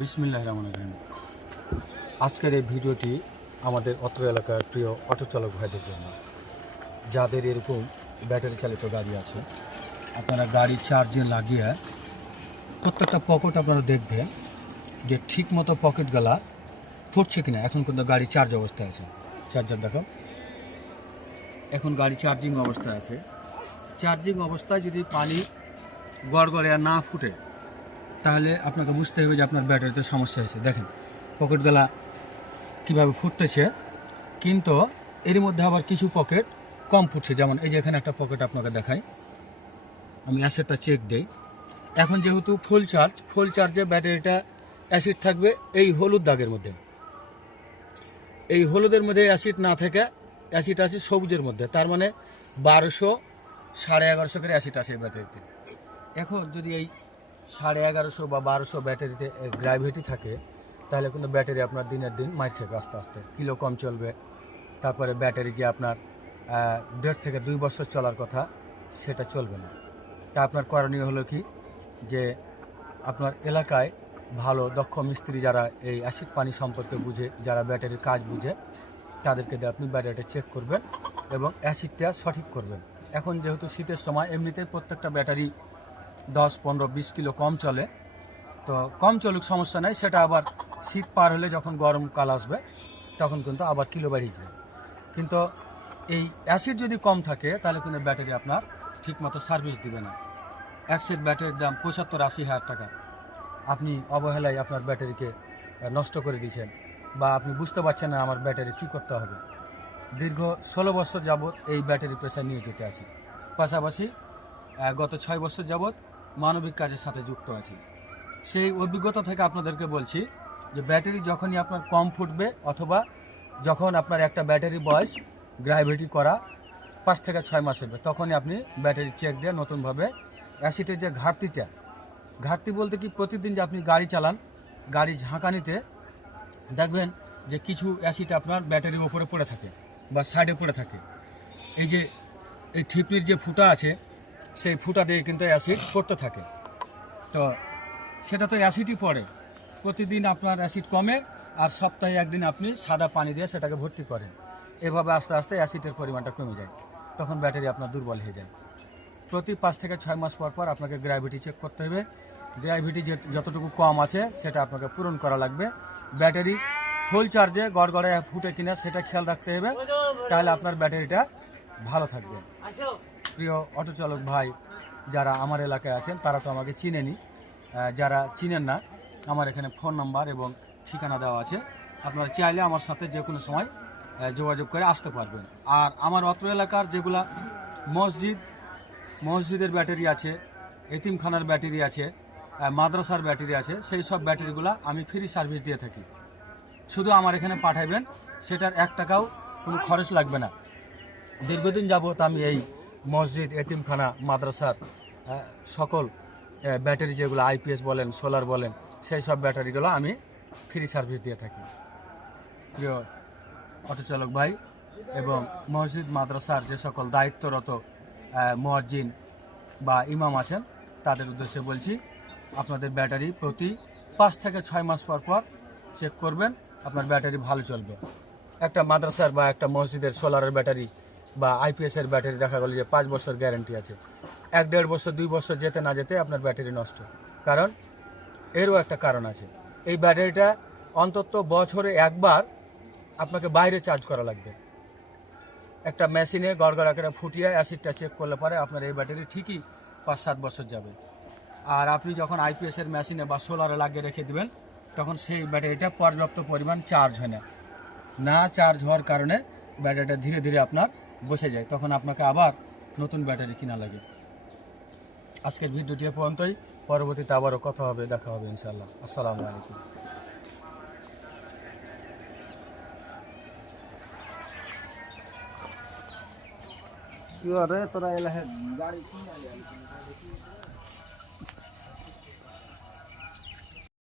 বিসমিল্লাহ রহমান রহিম। আজকের এই ভিডিওটি আমাদের অত্র এলাকার প্রিয় অটো চালক ভাইদের জন্য। যাদের এরকম ব্যাটারি চালিত গাড়ি আছে, আপনারা গাড়ি চার্জে লাগিয়ে প্রত্যেকটা পকেট আপনারা দেখবেন যে ঠিক মতো পকেটগুলা ফুটছে কিনা, এখন কিন্তু গাড়ি চার্জ অবস্থায় আছে। চার্জার দেখো এখন গাড়ি চার্জিং অবস্থায় আছে। চার্জিং অবস্থায় যদি পানি গড়গড়ে না ফুটে তাহলে আপনাকে বুঝতে হবে যে আপনার ব্যাটারিতে সমস্যা হয়েছে। দেখেন, পকেটগুলা কীভাবে ফুটতেছে, কিন্তু এর মধ্যে আবার কিছু পকেট কম ফুটছে। যেমন এই যে এখানে একটা পকেট আপনাকে দেখাই। আমি অ্যাসিডটা চেক দেই। এখন যেহেতু ফুল চার্জ ফুল চার্জে ব্যাটারিটা অ্যাসিড থাকবে এই হলুদ দাগের মধ্যে। এই হলুদের মধ্যে অ্যাসিড না থাকে অ্যাসিড আছে সবুজের মধ্যে। তার মানে বারোশো সাড়ে এগারোশো করে অ্যাসিড আছে এই ব্যাটারিতে। এখন যদি এই সাড়ে এগারোশো বা বারোশো ব্যাটারিতে গ্রাভিটি থাকে, তাহলে কিন্তু ব্যাটারি আপনার দিনের দিন মাইর খেবে আস্তে আস্তে। কিলো কম চলবে। তারপরে ব্যাটারি যে আপনার দেড় থেকে দুই বছর চলার কথা, সেটা চলবে না। তা আপনার করণীয় হলো কি? যে আপনার এলাকায় ভালো, দক্ষ মিস্ত্রি যারা এই অ্যাসিড পানি সম্পর্কে বুঝে, যারা ব্যাটারির কাজ বুঝে, তাদেরকে দিয়ে আপনি ব্যাটারিটা চেক করবেন এবং অ্যাসিডটা সঠিক করবেন। এখন যেহেতু শীতের সময়, এমনিতেই প্রত্যেকটা ব্যাটারি দশ, পনেরো, বিশ কিলো কম চলে। তো কম চলুক, সমস্যা নাই। সেটা আবার শীত পার হলে যখন গরমকাল আসবে, তখন কিন্তু আবার কিলো বাড়িয়ে যাবে। কিন্তু এই অ্যাসিড যদি কম থাকে, তাহলে কিন্তু ব্যাটারি আপনার ঠিকমতো সার্ভিস দিবে না। সেট ব্যাটারির দাম পঁচাত্তর, আশি হাজার টাকা। আপনি অবহেলায় আপনার ব্যাটারিকে নষ্ট করে দিয়েছেন বা আপনি বুঝতে পারছেন না আমার ব্যাটারি কী করতে হবে। দীর্ঘ ষোলো বছর যাবৎ এই ব্যাটারি পেশা নিয়ে যেতে আছি। পাশাপাশি গত ছয় বছর যাবৎ মানবিক কাজের সাথে যুক্ত আছি। সেই অভিজ্ঞতা থেকে আপনাদেরকে বলছি যে ব্যাটারি যখনই আপনার কম ফুটবে অথবা যখন আপনার একটা ব্যাটারি বয়স গ্রাভিটি করা পাঁচ থেকে ছয় মাস হবে, তখনই আপনি ব্যাটারি চেক দিয়ে নতুনভাবে অ্যাসিডের যে ঘাটতিটা, ঘাটতি বলতে কি প্রতিদিন যে আপনি গাড়ি চালান, গাড়ি ঝাঁকানিতে দেখবেন যে কিছু অ্যাসিড আপনার ব্যাটারির ওপরে পড়ে থাকে বা সাইডে পড়ে থাকে। এই যে এই ঠিপির যে ফুটা আছে সেই ফুটা দিয়ে কিন্তু অ্যাসিড পড়তে থাকে। তো সেটা তো অ্যাসিডই পড়ে। প্রতিদিন আপনার অ্যাসিড কমে আর সপ্তাহে একদিন আপনি সাদা পানি দিয়ে সেটাকে ভর্তি করেন। এভাবে আস্তে আস্তে অ্যাসিডের পরিমাণটা কমে যায়। তখন ব্যাটারি আপনার দুর্বল হয়ে যায়। প্রতি পাঁচ থেকে ছয় মাস পর পর আপনাকে গ্র্যাভিটি চেক করতে হবে। গ্র্যাভিটি যে যতটুকু কম আছে সেটা আপনাকে পূরণ করা লাগবে। ব্যাটারি ফুল চার্জে গড়গড়ে ফুটে কিনা সেটা খেয়াল রাখতে হবে। তাহলে আপনার ব্যাটারিটা ভালো থাকবে। প্রিয় অটো চালক ভাই যারা আমার এলাকায় আছেন, তারা তো আমাকে চিনেনি। যারা চিনেন না, আমার এখানে ফোন নাম্বার এবং ঠিকানা দেওয়া আছে। আপনারা চাইলে আমার সাথে যে কোনো সময় যোগাযোগ করে আসতে পারবেন। আর আমার অত্র এলাকার যেগুলা মসজিদ, মসজিদের ব্যাটারি আছে, এতিমখানার ব্যাটারি আছে মাদ্রাসার ব্যাটারি আছে, সেই সব ব্যাটারিগুলো আমি ফ্রি সার্ভিস দিয়ে থাকি। শুধু আমার এখানে পাঠাইবেন, সেটার এক টাকাও কোনো খরচ লাগবে না। দীর্ঘদিন যাবৎ আমি এই মসজিদ, এতিমখানা, মাদ্রাসার সকল ব্যাটারি যেগুলো আইপিএস বলেন, সোলার বলেন, সেই সব ব্যাটারিগুলো আমি ফ্রি সার্ভিস দিয়ে থাকি। প্রিয় অটো চালক ভাই এবং মসজিদ, মাদ্রাসার যে সকল দায়িত্বরত মোয়াজ্জিন বা ইমাম আছেন, তাদের উদ্দেশ্যে বলছি, আপনাদের ব্যাটারি প্রতি পাঁচ থেকে ছয় মাস পর পর চেক করবেন, আপনার ব্যাটারি ভালো চলবে। একটা মাদ্রাসার বা একটা মসজিদের সোলারের ব্যাটারি বা আইপিএসের ব্যাটারি দেখা গেল যে পাঁচ বছর গ্যারেন্টি আছে। এক দেড় বছর, দুই বছর যেতে না যেতে আপনার ব্যাটারি নষ্ট। কারণ এরও একটা কারণ আছে। এই ব্যাটারিটা অন্তত বছরে একবার আপনাকে বাইরে চার্জ করা লাগবে। একটা মেশিনে গড়গড়া করে ফুটিয়ে অ্যাসিডটা চেক করলে পরে আপনার এই ব্যাটারি ঠিকই পাঁচ সাত বছর যাবে। আর আপনি যখন আইপিএসের মেশিনে বা সোলারে লাগিয়ে রেখে দিবেন, তখন সেই ব্যাটারিটা পর্যাপ্ত পরিমাণ চার্জ হয় না। না চার্জ হওয়ার কারণে ব্যাটারিটা ধীরে ধীরে আপনার বসে যায়, তখন আপনাকে আবার নতুন ব্যাটারি কিনা লাগে। আজকের ভিডিওটি পর্যন্তই। পরবর্তীতে আবারও কথা হবে, দেখা হবে ইনশাল্লাহ আসসালামু আলাইকুম। তোরা এলাহে গাড়ি কিনে